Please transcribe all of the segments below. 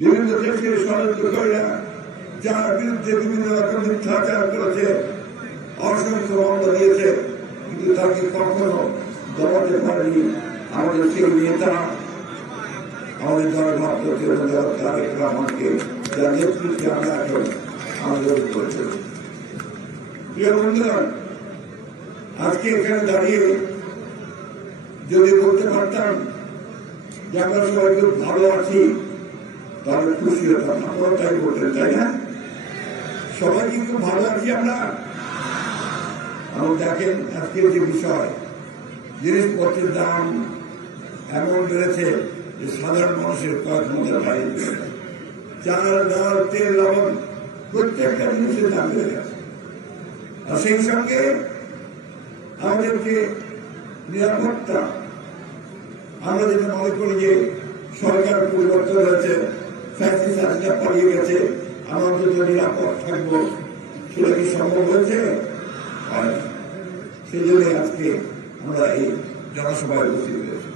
বিভিন্ন দেশকে ষড়যন্ত্র করে যার বিরুদ্ধে বিভিন্ন রকম মিথ্যাচার করেছে, অসংখ্য মামলা দিয়েছে, কিন্তু তাকে কখনো দমাতে পারেনি আমাদের সেই নেতা, আমাদের মাত্র তারেক রহমানকে, যার নেতৃত্বে আমরা এখন আমাদের করেছে। বন্ধুগণ আজকে এখানে দাঁড়িয়ে যদি বলতে পারতাম, যে আমরা সবাই খুব ভালো আছি তাহলে খুশি হতাম। আপনারা তাই তাই না? সবাই কিন্তু ভালো আছি আমরা। এবং দেখেন আজকের যে বিষয়, জিনিসপত্রের দাম এমন বেড়েছে যে সাধারণ মানুষের কয়েক মধ্যে বাইরে চাল, ডাল, তেল, লবণ, প্রত্যেকটা জিনিসের দাম বেড়ে গেছে। আর সেই সঙ্গে আমাদের যে নিরাপত্তা, আমরা যেটা মনে করি যে সরকার পরিবর্তন হয়েছে ফ্যাসিস আজটা পালিয়ে গেছে, আমরা যদি নিরাপদ থাকব, সেটা কি সম্ভব হয়েছে? হয় সেই জন্য আজকে আমরা এই জনসভায় উপস্থিত হয়েছি।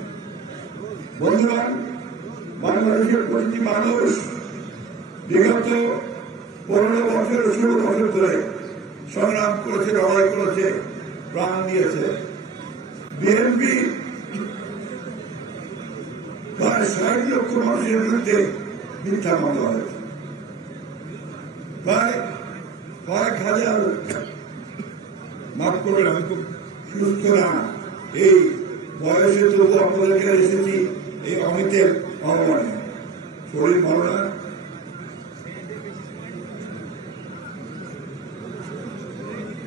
বন্ধুরা, বাংলাদেশের প্রতিটি মানুষ বিগত পনেরো বছর, ষোলো বছর ধরে সংগ্রাম করেছে, লড়াই করেছে, প্রাণ দিয়েছে। বিএনপি প্রায় ষাট লক্ষ মানুষের বিরুদ্ধে মিথ্যা মামলা হয়েছে প্রায় কয়েক হাজার মাফ করবেন, আমি খুব সুস্থ না। এই বয়সে তবু আপনাদের এসেছি, এই অমিতের অবমানে শরীর ভালো না?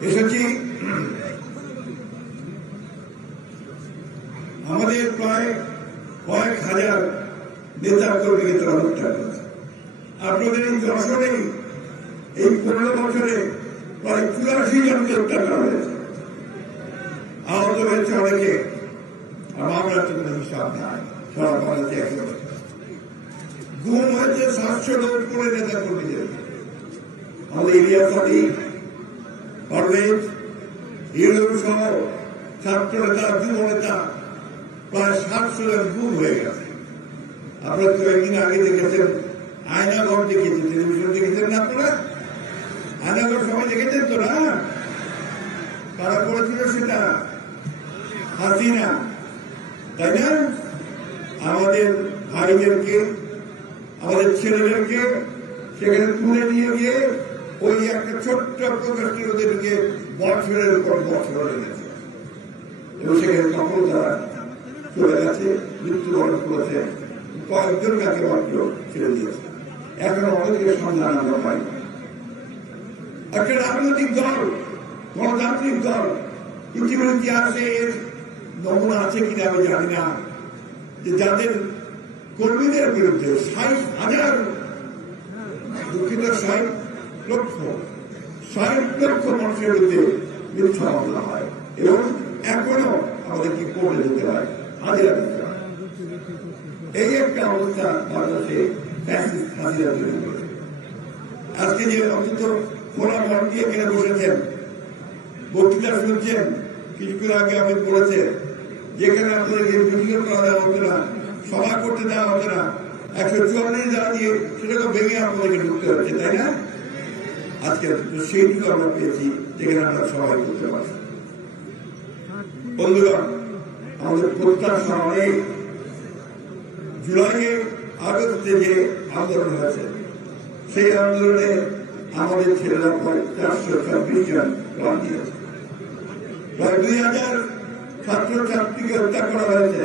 এসেছি আমাদের প্রায় কয়েক হাজার নেতা কর্মীকে তারা হত্যা করেছে আপনাদের এই দর্শনে এই পনেরো বছরে প্রায় চুরাশি জনকে হত্যা করা হয়েছে। আহত হয়েছে অনেকে। মামলার কোনো হিসাব নাই সারা বাংলাদেশে অবস্থা। গুম হয়েছে সাতশো লোক করে নেতা কর্মীদের। আমাদের এরিয়া সাথী, পারভেজ হিরো সহ ছাত্র নেতা, যুব নেতা, প্রায় সাতশো জন গুম হয়ে গেছে। আপনারা তো একদিন আগে দেখেছেন আয়নাঘর দেখেছেন, টেলিভিশন দেখেছেন না আপনারা? আয়নাঘর সবাই দেখেছেন তো, না? কারা করেছিল সেটা। হাসিনা, তাই না? আমাদের ভাইদেরকে, আমাদের ছেলেদেরকে সেখানে তুলে নিয়ে গিয়ে ওই একটা ছোট্ট প্রকাশটি ওদেরকে বছরের পর বছর লেগেছে এবং সেখানে তখন তারা চলে গেছে, মৃত্যুবরণ করেছে। কয়েকজন কাকে মাত্র ছেড়ে দিয়েছে। এখন অনেকের সন্ধান আমরা পাই। একটা রাজনৈতিক দল, গণতান্ত্রিক দল পৃথিবীর ইতিহাসে এর নমুনা আছে কিনা আমি জানি না। যে যাদের কর্মীদের বিরুদ্ধে ষাট হাজার দুঃখিত, ষাট লক্ষ ষাট লক্ষ মানুষের বিরুদ্ধে মিথ্যা মামলা হয় এবং এখনও আমাদেরকে কোর্টে যেতে হয়, হাজিরা দিতে হয়। এই একটা অবস্থা বাংলাদেশে হাজিরা তৈরি আজকে যে অন্তত দিয়ে এখানে বসেছেন। বক্তৃতা শুনছেন, কিছুক্ষণ আগে আমি বলেছে যেখানে আপনাদেরকে ভিডিও করা দেওয়া হতো না, সভা করতে দেওয়া হতো না, একশো চুয়াল্লিশ দ্বারা দিয়ে সেটাকে ভেঙে আপনাদেরকে ঢুকতে হচ্ছে, তাই না? আজকে সেইটুকু আমরা পেয়েছি, যেখানে আমরা সবাই করতে পারছি বন্ধুগণ, আমাদের প্রত্যাশা অনেক জুলাইয়ে আগস্টে যে আন্দোলন হয়েছে। সেই আন্দোলনে আমাদের ছেলেরা চারশো ছাব্বিশ জন প্রায় দুই হাজার ছাত্র ছাত্রীকে হত্যা করা হয়েছে,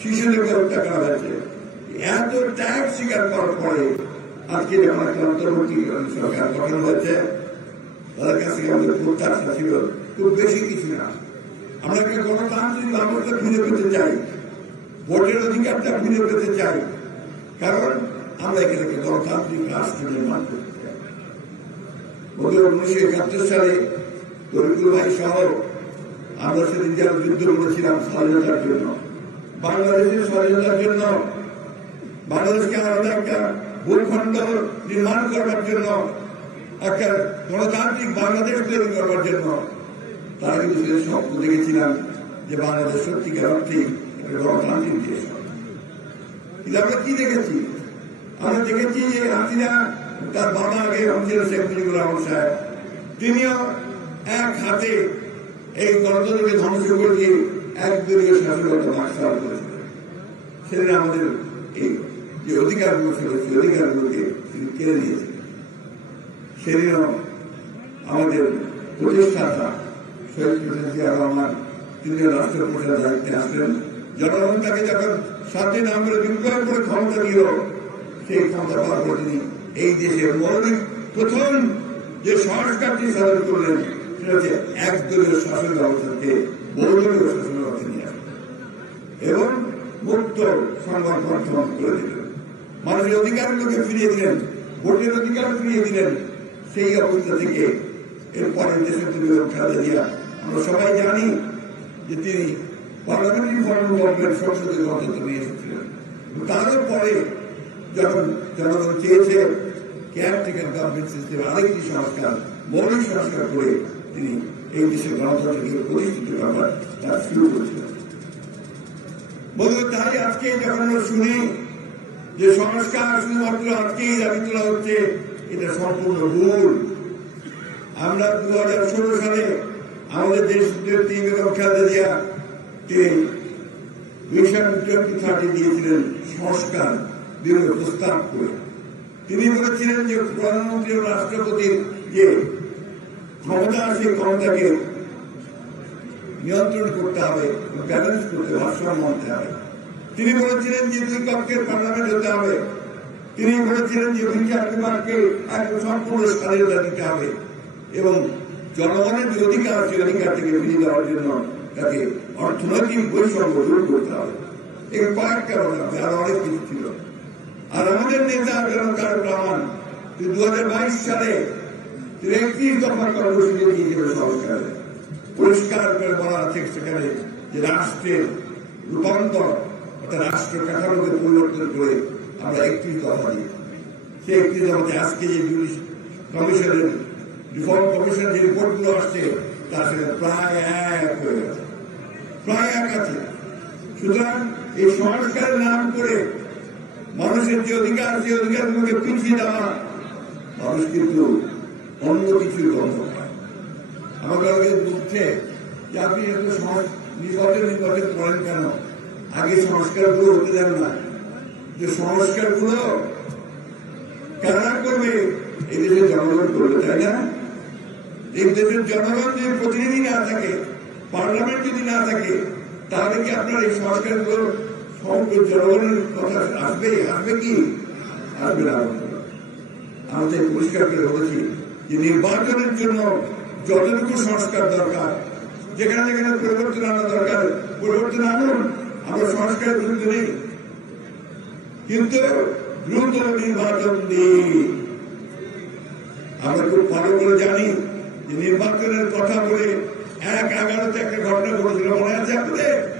শিশুদেরকে হত্যা করা হয়েছে। এত ত্যাগ স্বীকার করার পরে আজকে যখন অন্তর্বর্তী সরকার গঠন হয়েছে। তাদের কাছ আমাদের প্রত্যাশা ছিল, খুব বেশি কিছু না। আমরা একটা গণতান্ত্রিক ব্যবস্থা ফিরে পেতে চাই, ভোটের অধিকারটা ফিরে পেতে চাই। কারণ আমরা এখানে গণতান্ত্রিক রাষ্ট্র নির্মাণ করতে উনিশশো একাত্তর সালে তরিকুল ভাই সহ আমরা সেদিন যারা যুদ্ধ করেছিলাম স্বাধীনতার জন্য বাংলাদেশের স্বাধীনতার জন্য, বাংলাদেশকে আলাদা একটা ভূখণ্ড নির্মাণ করবার জন্য, একটা গণতান্ত্রিক বাংলাদেশ তৈরি করবার জন্য তারা কিন্তু সেটা স্বপ্ন দেখেছিলাম যে বাংলাদেশ সত্যিকার অর্থে একটা গণতান্ত্রিক দেশ। কিন্তু আমরা কি দেখেছি আমরা দেখেছি যে হাসিনা তার বাবা আগে ছিল শেখ মুজিবুর রহমান সাহেব। তিনিও এক হাতে এই গণতন্ত্রকে ধ্বংস করে দিয়ে এক দলীয় শাসনগত বাক্সার করেছিলেন সেদিন আমাদের এই যে অধিকারগুলো ছিল, সেই অধিকারগুলোকে তিনি কেড়ে নিয়েছিলেন সেদিনও আমাদের প্রতিষ্ঠাতা শহীদ প্রেসিডেন্ট জিয়া রহমান, তিনি রাষ্ট্রপ্রধানের দায়িত্বে আসলেন। জনগণ তাকে যখন সাতটি নাম করে বিপ্লব করে ক্ষমতা দিল, সেই ক্ষমতা পাওয়ার পর তিনি এই দেশের মৌলিক প্রথম যে সংস্কারটি সাধন করলেন, সেটা হচ্ছে একদলীয় শাসন ব্যবস্থাকে বহুদলীয় শাসন ব্যবস্থা নিয়ে আসলেন এবং মুক্ত সংবাদ মাধ্যম করে দিলেন। মানুষের অধিকারগুলোকে ফিরিয়ে দিলেন, ভোটের অধিকার ফিরিয়ে দিলেন। সেই অবস্থা থেকে এরপরে দেশের তিনি খালেদা জিয়া আমরা সবাই জানি যে তিনি পার্লামেন্টারি ফরেন গভর্নমেন্ট সংসদে গণতন্ত্র নিয়ে এসেছিলেন। তারও পরে যখন জনগণ চেয়েছে কেয়ারটেকার গভর্নমেন্ট সিস্টেম আরেকটি সংস্কার মৌলিক সংস্কার করে তিনি এই দেশের গণতন্ত্রকে প্রতিষ্ঠিত করার তার শুরু করেছিলেন। বলব তাই আজকে যখন আমরা শুনি যে সংস্কার শুধুমাত্র আজকেই দাবি তোলা হচ্ছে, এটা সম্পূর্ণ ভুল। আমরা দু হাজার ষোলো সালে আমাদের দেশ নেত্রী Begum Khaleda Zia mission twenty thirty দিয়েছিলেন সংস্কার বিভিন্ন প্রস্তাব করে। তিনি বলেছিলেন যে প্রধানমন্ত্রী ও রাষ্ট্রপতির যে ক্ষমতা সেই ক্ষমতাকে নিয়ন্ত্রণ করতে হবে ব্যালেন্স করতে ভারসাম্য আনতে হবে। তিনি বলেছিলেন যে দুই কক্ষের পার্লামেন্ট হতে হবে। তিনি বলেছিলেন যে বিচার বিভাগকে সম্পূর্ণ স্বাধীনতা দিতে হবে এবং জনগণের যে অধিকার, সেই অধিকার থেকে ফিরিয়ে দেওয়ার জন্য তাকে অর্থনৈতিক বৈষম্য দূর করতে হবে। এই কয়েকটা কথা আর অনেক কিছু আর আমাদের নেতা জনক তারেক রহমান দু হাজার বাইশ সালে একত্রিশ দফা কর্মসূচি দিয়েছিল সরকারে পরিষ্কার করে বলা আছে সেখানে যে রাষ্ট্রের রূপান্তর অর্থাৎ রাষ্ট্র কাঠামোকে পরিবর্তন করে আমরা একত্রিশ দফা দিই। সেই একত্রিশ দফাতে আজকে যে কমিশনের রিফর্ম কমিশন যে রিপোর্টগুলো আসছে, তার সাথে প্রায় এক হয়ে গেছে। প্রায় এক আছে। সুতরাং এই সংস্কারের নাম করে মানুষের যে অধিকার সেই অধিকারগুলোকে পিছিয়ে দেওয়া মানুষ কিন্তু অন্য কিছুর গন্ধ পায় আমাকে বুঝছে যে আপনি এত সমাজ কেন? আগে হতে দেন না। যে করবে? এই দেশের জনগণ করবে, তাই না? এই দেশের জনগণ যদি প্রতিনিধি না থাকে, পার্লামেন্ট যদি না থাকে, তাহলে কি আপনার এই সংস্কারগুলো সমগ্র জনগণের কথা আসবে আসবে কি? আসবে না। আমাদের পরিষ্কার করে বলেছি যে নির্বাচনের জন্য যতটুকু সংস্কার দরকার, যেখানে যেখানে পরিবর্তন আনা দরকার, পরিবর্তন আনুন। আমরা সংস্কার বিরুদ্ধে নেই। কিন্তু দ্রুত নির্বাচন দিই আমরা খুব ভালো করে জানি যে নির্বাচনের কথা বলে এক এগারোতে একটা ঘটনা ঘটেছিল। মনে আছে আপনাদের?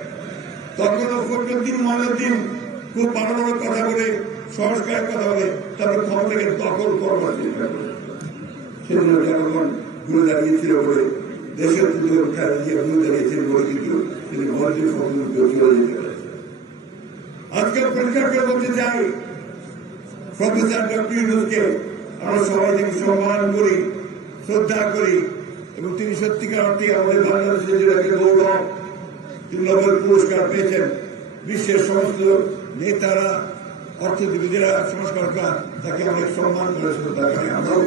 তখন ফখরুদ্দিন মহানুদ্দিন খুব বড় বড় কথা বলে কথা বলে, তারপর দখল করবার চেষ্টা করে। সেজন্য ঘুরে দাঁড়িয়েছিল বলে, দেশের ঘুরে দাঁড়িয়েছেন বলে কিন্তু তিনি আজকে পরীক্ষা করে বলতে চাই, প্রফেসর ডক্টর আমরা সবাই তাকে সম্মান করি, শ্রদ্ধা করি এবং তিনি সত্যিকার অর্থে আমাদের বাংলাদেশের গৌরব তিনি নোবেল পুরস্কার পেয়েছেন। বিশ্বের সমস্ত নেতারা, অর্থনীতিবিদেরা সংস্কারকরা তাকে অনেক সম্মান করে শ্রদ্ধা করে আমরাও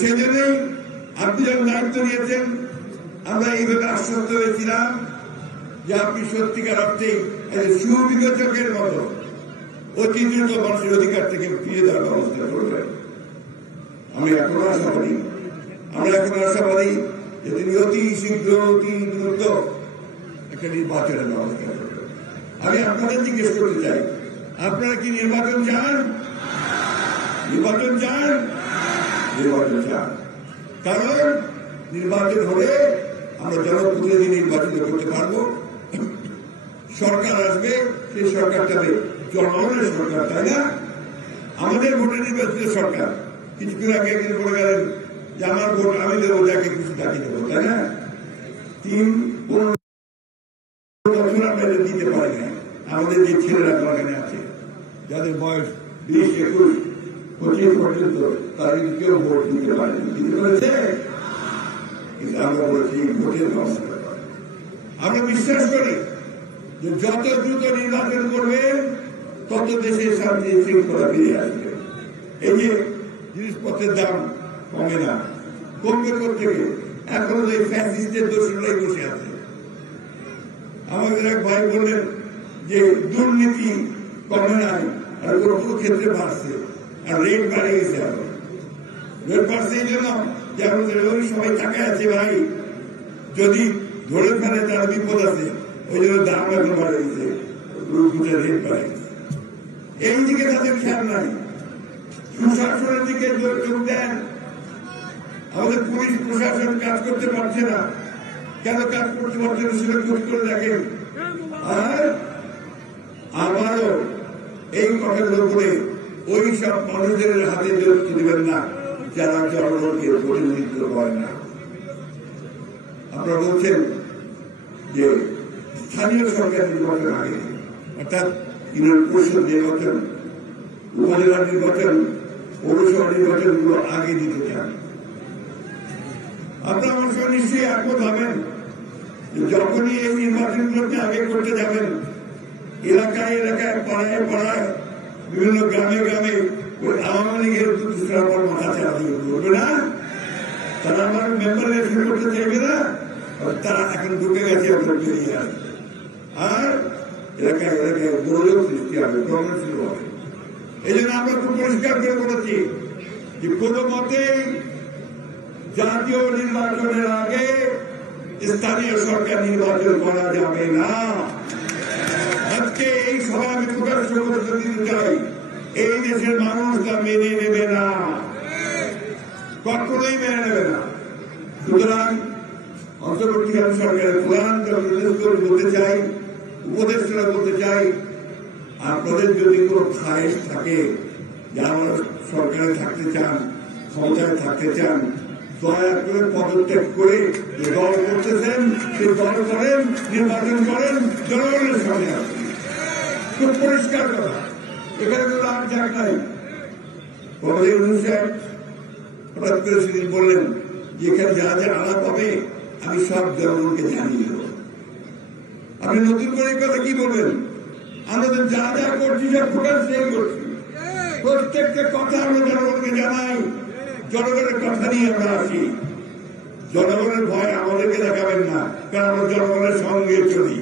সেই জন্যই আপনি যখন দায়িত্ব নিয়েছেন, আমরা এইভাবে আশ্বস্ত হয়েছিলাম যে আপনি সত্যিকার অর্থে সুবিবেচকের মতো অতি দ্রুত মানুষের অধিকার থেকে ফিরে দেওয়ার ব্যবস্থা করবেন আমি এখনও আশাবাদী, আমরা এখনও আশাবাদী যে তিনি অতি শীঘ্র অতি দ্রুত একটা নির্বাচনের ব্যবস্থা আমি আপনাদের জিজ্ঞেস করতে চাই, আপনারা কি নির্বাচন চান? নির্বাচন চান? নির্বাচন চান। কারণ নির্বাচন হলে আমরা জনপ্রতিনিধি নির্বাচিত করতে পারব। সরকার আসবে, সেই সরকারটা হবে জনগণের সরকার, তাই না? আমাদের ভোটে নির্বাচিত সরকার। কিছুদিন আগে একদিন বলে গেলেন যে, আমার ভোট আমি দেবো, যাকে কিছু তাকে দেবো। তাই না? তিন এটা দিতে পারি না আমাদের যে ছেলেরা বাগানে আছে, যাদের বয়স বিশ, একুশ, পঁচিশ পর্যন্ত কিন্তু কেউ ভোট দিতে পারেনি দিতে পেরেছে? আমরা বলেছি, ভোটের আমরা বিশ্বাস করি যে যত দ্রুত নির্বাচন করবে, তত দেশে শান্তি শৃঙ্খলা ফিরে আসবে। এই যে জিনিসপত্রের দাম কমে না। কমবে থেকে এখনও এই ফ্যাসিস্টের দোষরাই বসে আছে। আমাদের এক ভাই বললেন যে দুর্নীতি কমে নাই আর কোনো ক্ষেত্রে বাড়ছে আর রেট বাড়ে গেছে রেট বাড়ছে এই জন্য যে আমাদের সবাই টাকা আছে ভাই, যদি ধরে ফেলে তার বিপদ আছে, ওই জন্য দাম এখন বাড়ে গেছে রেট বাড়ে এই দিকে তাদের খেয়াল নাই। সুশাসনের দিকে যোগ দেন। আমাদের পুলিশ প্রশাসন কাজ করতে পারছে না। কেন কাজ করতে পারছে না করে দেখেন আর আবারও এই কথাগুলো করে ওই সব মানুষদের হাতে বিরক্ত দিবেন না, যারা জনগণকে প্রতিনিধিত্ব করে না। আপনারা বলছেন যে স্থানীয় সরকার নির্বাচন আগে, অর্থাৎ ইউনিয়ন পরিষদ নির্বাচন, উপজেলা নির্বাচন, পৌরসভা নির্বাচনগুলো আগে দিতে চান। আপনারা আমার নিশ্চয়ই একমত হবেন। যখনই এই নির্বাচনগুলোকে আগে করতে যাবেন, এলাকায় এলাকায়, পাড়ায় পাড়ায়, বিভিন্ন গ্রামে গ্রামে আওয়ামী লীগের পর মাথা চালা করবে না? তারা আমার মেম্বার ইলেকশন করতে চাইবে না? তারা এখন ঢুকে গেছে আপনার বেরিয়ে আসবে। আর এলাকায় এলাকায় গোলযোগ সৃষ্টি হবে প্রবলেম শুরু হবে এই জন্য আমরা খুব পরিষ্কার করে বলেছি যে কোনো মতেই জাতীয় নির্বাচনের আগে স্থানীয় সরকার নির্বাচন করা যাবে না। আজকে এই সভা আমি প্রকাশ করে দিতে চাই। এই দেশের মানুষ তা মেনে নেবে না। কখনোই মেনে নেবে না। সুতরাং অন্তর্বর্তীকালীন সরকারের প্রধান করে বলতে চাই উপদেষ্টা বলতে চাই আপনাদের যদি কোনো খায়েশ থাকে যে আমরা সরকারে থাকতে চান ক্ষমতায় থাকতে চান দয়া করে পদত্যাগ করে যে দল করতেছেন সেই দল করেন, নির্বাচন করেন, জনগণের সামনে। আসেন খুব পরিষ্কার কথা। এখানে কোনো রাগ জাগ নাই। কলেজের অনুষ্ঠান হঠাৎ করে সেদিন বললেন যে এখানে যা যা আলাপ হবে, আমি সব জনগণকে জানিয়ে দেবো। আপনি নতুন করে কথা কি বলবেন? আমাদের যা যা করছি সব প্রকাশ করছি। প্রত্যেকটা কথা আমরা জনগণকে জানাই। জনগণের কথা নিয়ে আমরা আসি জনগণের ভয় আমাদেরকে দেখাবেন না, কারণ আমরা জনগণের সঙ্গে চলি।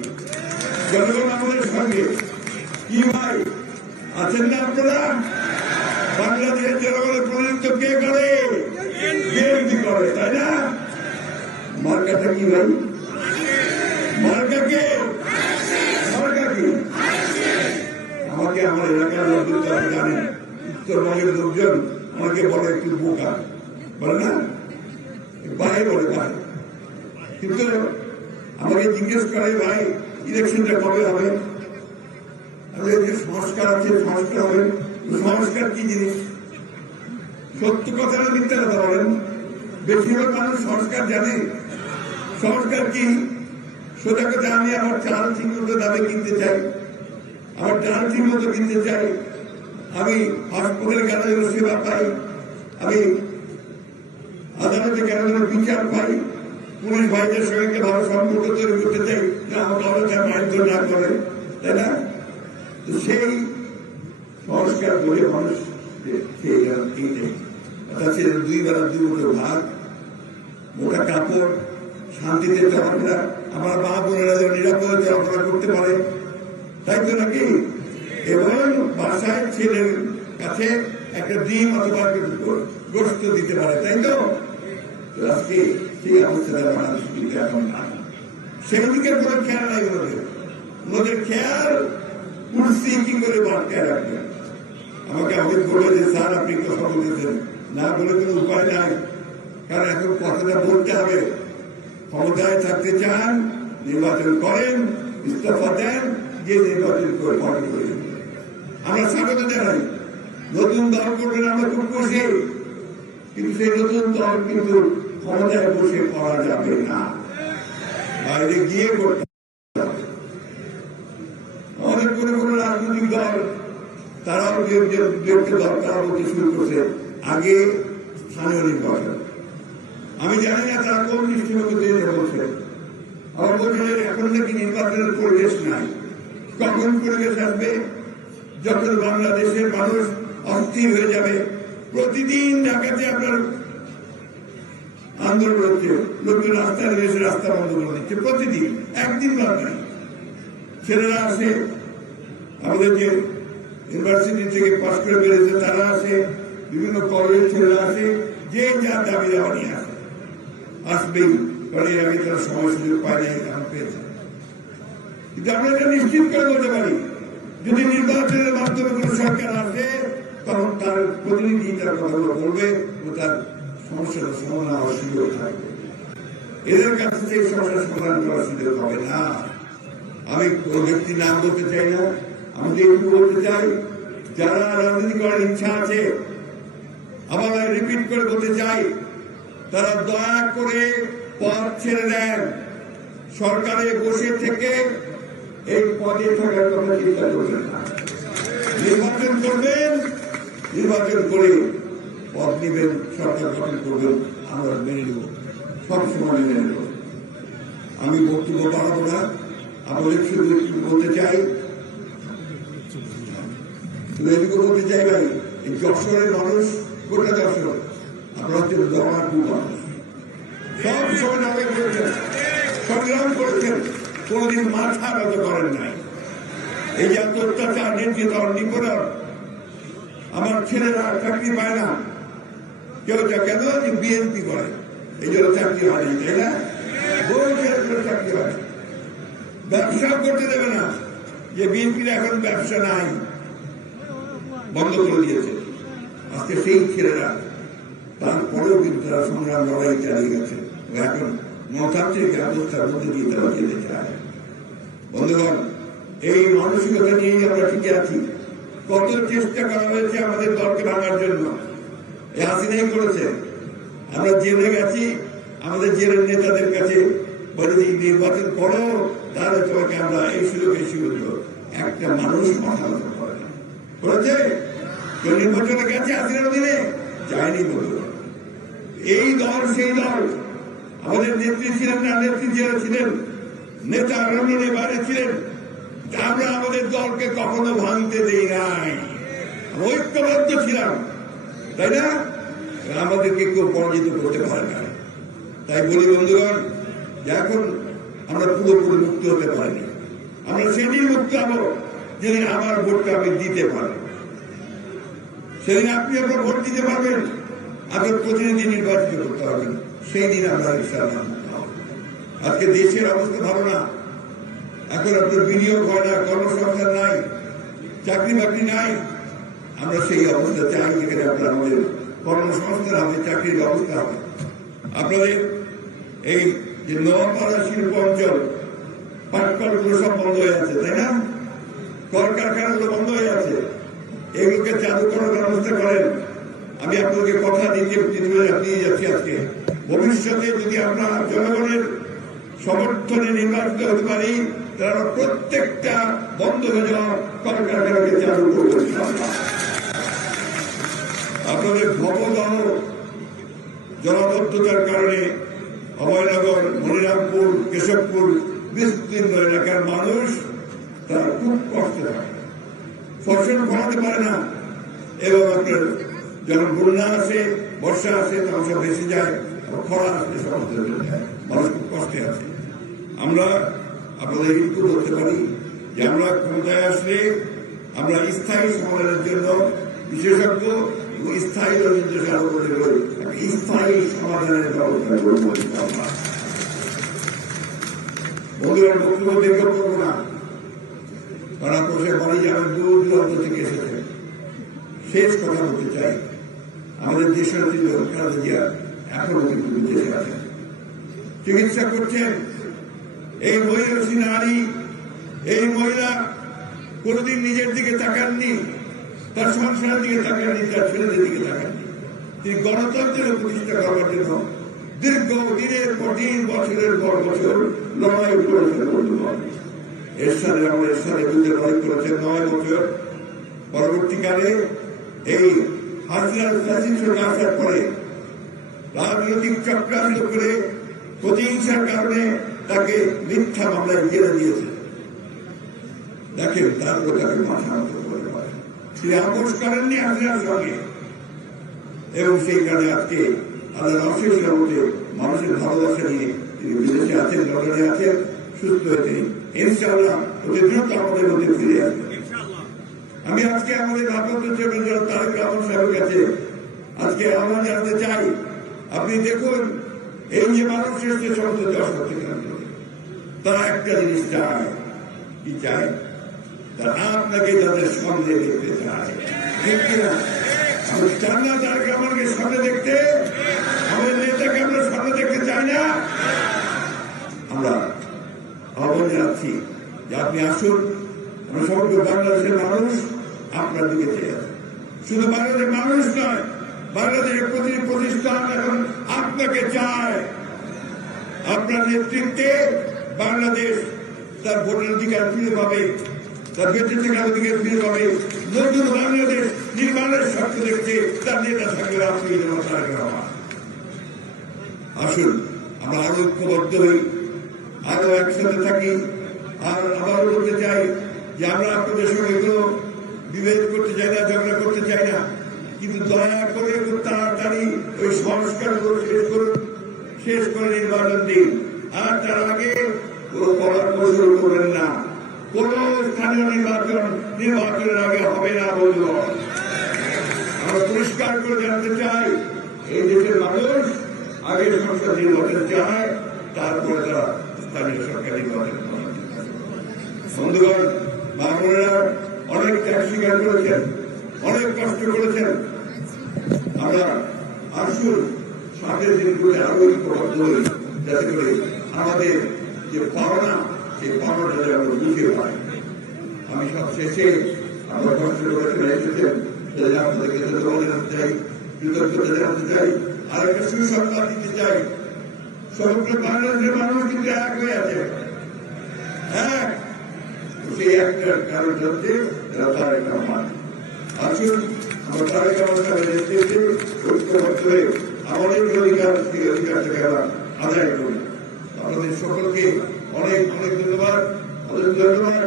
জনগণ আমাদের সঙ্গে। কি ভাই, আছেন না আপনারা? বাংলাদেশের জনগণের প্রতিনিধিত্ব কে করে? বিএনপি করে, তাই না? মার্কাটা কি ভাই? মার্কা কে? মার্কা কি? আমাকে আমার এলাকার লোকজন জানেন, উত্তরবঙ্গের লোকজন। আমাকে বলে একটু বোকা বলে না? ভাই বলে ভাই কিন্তু আমাকে জিজ্ঞেস করে, ভাই, ইলেকশনটা কবে হবে? যে সংস্কার আছে, সংস্কার হবে। সংস্কার কি জিনিস? সত্য কথা না মিথ্যা কথা বলেন? বেশিরভাগ মানুষ সংস্কার জানে। সংস্কার কি? সোজা কথা, আমি আমার চাল ঠিক দামে কিনতে চাই। আমার ডাল ঠিক কিনতে চাই। আমি হাসপাতালে কেন সেবা পাই, আমি আদালতে কেন বিচার পাই, পুলিশ ভাইদের সঙ্গে ভালো সম্পর্ক তৈরি করতে চাই, না আমাকে অবস্থায় মারধর না করে, তাই না? সেই সংস্কার বলে মানুষ দুই বেলা দুই মুঠো ভাত, মোটা কাপড়, শান্তিতে চলাফেরা আমার মা বোনেরা যেন নিরাপদে চলাফেরা করতে পারে, তাই তো নাকি? এবং বাসায় ছেলের কাছে একটা ডিম অথবা গোস্ত দিতে পারে, তাই তো? আজকে সেই কিন্তু এখন না দিকের কোনো খেয়াল নাই ওদের। ওদের খেয়াল কুর্সি কি করে বাড়তে রাখবেন আমাকে অনেক বলে যে, স্যার, আপনি কথা বলেছেন। না বলে কোনো উপায় নাই। কারণ এখন কথাটা বলতে হবে। ক্ষমতায় থাকতে চান, নির্বাচন করেন, ইস্তফা দেন যে নির্বাচন করে পালন করে আমরা স্বাগত জানাই। নতুন দল করবেন আমরা খুব খুশি। কিন্তু সেই নতুন দল কিন্তু ক্ষমতায় বসে করা যাবে না। বাইরে গিয়ে করতে। আমাদের কোনো কোনো রাজনৈতিক দল, তারাও কেউ দরকার বলতে শুরু করছে। আগে স্থানীয় নির্বাচন। আমি জানি না তারা কোন দৃষ্টিভঙ্গি দিয়ে বলছে আমার বলছে এখন নাকি নির্বাচনের পরিবেশ নাই। কখন পরিবেশ আসবে? যখন বাংলাদেশের মানুষ অস্থির হয়ে যাবে, প্রতিদিন ঢাকাতে আপনার আন্দোলন হচ্ছে লোকজন রাস্তায় এসে রাস্তা বন্ধ করে দিচ্ছে। প্রতিদিন, একদিন নাই। ছেলেরা আসে আমাদের যে ইউনিভার্সিটি থেকে পাশ করে বেরিয়েছে, তারা আসে বিভিন্ন কলেজের ছেলেরা আসে যে যা দাবি দেওয়া নিয়ে আসে। আসবেই কারণ এর আগে তারা সময় সুযোগ পায় নাই এখন পেয়েছে। কিন্তু আমরা এটা নিশ্চিত করে বলতে পারি যদি নির্বাচনের মাধ্যমে কোনো সরকার আসে, তখন তার প্রতিনিধি তার কথাগুলো বলবে তার সমস্যার সমাধান হওয়ার সুযোগ থাকবে। এদের কাছে থেকে সমস্যার সমাধান করার সুযোগ হবে না। আমি কোন ব্যক্তির নাম বলতে চাই না। আমি যে একটু বলতে চাই, যারা রাজনীতি করার ইচ্ছা আছে, আবার আমি রিপিট করে বলতে চাই, তারা দয়া করে পথ ছেড়ে দেন। সরকারে বসে থেকে এই পদে থাকার কথা চিন্তা করবেন না। নির্বাচন করবেন, নির্বাচন করে পদ নেবেন, সরকার গঠন করবেন, আমরা মেনে নেব সবসময় মেনে নেব। আমি বক্তব্য বাড়াবো না আপনাদের একটু বলতে চাই এটুকু বলতে চাই ভাই, এই যশোরের মানুষ গোটা যশোর, আপনারা হচ্ছে জমাটু মানুষ সব সময় নামে করেছেন, সংগ্রাম করেছেন। কোনদিন মাথা নত করেন নাই। এই যে অত্যাচার, নির্যাতন, নিপীড়ন, আমার ছেলেরা চাকরি পায় না। কেউ যা কেন যে বিএনপি করে? এই জন্য চাকরি হয় তাই না? চাকরি হয় ব্যবসা করতে দেবে না। যে বিএনপির এখন ব্যবসা নাই, বন্ধ করে দিয়েছে। আজকে সেই ছেলেরা তারপরেও তারা সংগ্রাম লড়াই চালিয়ে গেছে। এখন মতান্ত্রিক ব্যবস্থার মধ্যে দিয়ে তারা যেতে চায় বন্ধুগণ এই মানসিকতা নিয়ে আমরা টিকে আছি কত চেষ্টা করা হয়েছে আমাদের দলকে ভাঙার জন্য এই হাসিনাই করেছে আমরা জেলে গেছি আমাদের জেলের নেতাদের কাছে বলে নির্বাচন করো তাহলে তোমাকে আমরা এই সুযোগ সুযোগ একটা মানুষ মাথা করে। করেছে কেউ নির্বাচনে গেছে হাসিনার দিনে যায়নি বন্ধুগণ এই দল, সেই দল আমাদের নেত্রী ছিলেন না, নেত্রী যারা ছিলেন, নেতা রমণী বাইরে ছিলেন আমরা আমাদের দলকে কখনো ভাঙতে দেই নাই। ঐক্যবদ্ধ ছিলাম, তাই না? আমাদেরকে কেউ পরাজিত করতে পারে না। তাই বলি বন্ধুগণ, যে এখন আমরা পুরোপুরি মুক্ত হতে পারিনি। আমরা সেদিন মুক্ত হব, যেদিন আমার ভোটটা আমি দিতে পারি সেদিন আপনি আপনার ভোট দিতে পারবেন আপনার প্রতিনিধি নির্বাচিত করতে পারবেন। সেই দিন আমরা ইনশাআল্লাহ আজকে দেশের অবস্থা ভালো না এখন আপনার বিনিয়োগ হয় না, কর্মসংস্থান নাই চাকরি বাকরি নাই। আমরা সেই অবস্থা চাই যেখানে আপনার আমাদের কর্মসংস্থান হবে, চাকরির ব্যবস্থা হবে। আপনাদের এই যে নোয়াপাড়া শিল্প অঞ্চল পাটকলগুলো সব বন্ধ হয়ে আছে, তাই না? কলকারখানাগুলো বন্ধ হয়ে আছে। এগুলোকে চালু করার ব্যবস্থা করেন। আমি আপনাকে কথা দিতে দিয়ে যাচ্ছি আজকে। ভবিষ্যতে যদি আমরা জনগণের সমর্থনে নির্বাচিত হতে পারি তারা প্রত্যেকটা বন্ধ হয়ে যাওয়া কলকারখানাকে চালু করবে আপনাদের ভবদহ জলাবদ্ধতার কারণে অভয়নগর, মনিরামপুর, কেশবপুর বিস্তীর্ণ এলাকার মানুষ তারা খুব কষ্টে থাকে। ফসল ফলাতে পারে না। এবং আপনার যখন বন্যা আসে, বর্ষা আসে, তখন সব ভেসে যায়। আমরা আপনাদের একটু বলতে পারি যে আমরা ক্ষমতায় আসলে আমরা স্থায়ী সমাধানের জন্য বিশেষজ্ঞ এবং স্থায়ী চালু করে স্থায়ী সমাধানের ব্যবস্থা করব ইনশাআল্লাহ। বন্ধুরা না। দূর দূরান্ত থেকে এসেছে। শেষ কথা বলতে চাই। আমাদের দেশের জিয়া চিকিৎসা করছেন। এই মহিষী নারী। এই মহিলা কোনোদিন নিজের দিকে তাকাননি, তার সংসারের দিকে তাকাননি, তার ছেলেদের দিকে তাকাননি। তিনি গণতন্ত্রের প্রতিষ্ঠা করবার জন্য দীর্ঘ দিনের পর দিন, বছরের পর বছর লড়াই করেছেন এর সাথে আমরা এর সাথে বিরুদ্ধে লড়াই করেছেন নয় বছর। পরবর্তীকালে এই আসার পরে রাজনৈতিক চক্রান্ত করে প্রতিহিংসার কারণে তাকে মিথ্যা মামলায় জেলে দিয়েছে দেখেন, তারপর তাকে মাথা নত করে তিনি আপোষ করেননি হাসিনার সঙ্গে। এবং সেই কারণে আজকে আল্লাহ অশেষ রহমতে মানুষের ভালোবাসা নিয়ে তিনি বিদেশে আছেন, লন্ডনে আছেন, সুস্থ হয়ে তিনি ইনশাআল্লাহ অতি দ্রুত আমাদের মধ্যে ফিরে আসবেন। আমি আজকে আমাদের ভারপ্রাপ্ত চেয়ারম্যান তারেক রহমান সাহেবের কাছে আজকে আহ্বান জানাতে চাই আপনি দেখুন, এই যে মানুষ এসেছে সমস্ত দশ থেকে তারা একটা জিনিস চায়। কি চায়? তারা আপনাকে তাদের সামনে দেখতে চায়। ঠিক কিনা? আমি চান না তারেক রহমানকে সামনে দেখতে? আমাদের নেতাকে আমরা সামনে দেখতে চাই না? আমরা আহ্বান জানাচ্ছি যে আপনি আসুন, আমরা সমগ্র বাংলাদেশের মানুষ আপনার দিকে চেয়ে শুধু বাংলাদেশের মানুষ নয় বাংলাদেশের প্রতি প্রতিষ্ঠান এখন আপনাকে চায়। আপনার নেতৃত্বে বাংলাদেশ তার ভোটের অধিকার ফিরে পাবে, তার বেঁচে অধিকার ফিরে পাবে। নতুন বাংলাদেশ নির্মাণের স্বার্থ দেখতে তার নেতা থাকবে আপনি আসুন, আমরা আরও ঐক্যবদ্ধ হই, আরও একসাথে থাকি, আর আবারও বলতে চাই যে আমরা আপনাদের সঙ্গে কোনো বিভেদ করতে চাই না ঝগড়া করতে চাই না কিন্তু দয়া করে খুব তাড়াতাড়ি ওই সংস্কারগুলো শেষ করুন শেষ করে নির্বাচন দিন। আর তার আগে শুরু করবেন না। কোন স্থানীয় নির্বাচন নির্বাচনের আগে হবে না বন্ধুগণ আমরা পরিষ্কার করে জানতে চাই, এই দেশের মানুষ আগে সংসদ নির্বাচন চায়, তারপরে তারা স্থানীয় সরকার নির্বাচন। বন্ধুগণ, বাংলারা অনেক ত্যাগ স্বীকার করেছেন, অনেক কষ্ট করেছেন। আমরা আসুন সামনের দিনগুলো আরও ঐক্যবদ্ধ হই যাতে করে আমাদের যে পাওনা, সেই পাওনাটা যেন বুঝে পাই আমি সব শেষে আমরা কষ্ট করে এসেছেন সেটা আপনাদেরকে ধন্যবাদ জানাতে চাই, কৃতজ্ঞতা জানাতে চাই, আর একটা সুসংবাদ দিতে চাই। সমগ্র বাংলাদেশের মানুষ কিন্তু এক হয়ে আছে। হ্যাঁ সেই একটার কারণ হচ্ছে তারেক রহমান। আসুন, আমরা তারেক রহমান নেতৃত্বে ঐক্যবদ্ধ হয়ে আমাদের অধিকার সেই অধিকারটাকে আমরা আদায় করি। অনেক অনেক ধন্যবাদ। অনেক ধন্যবাদ।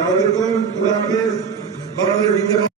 আমাদের বাংলাদেশ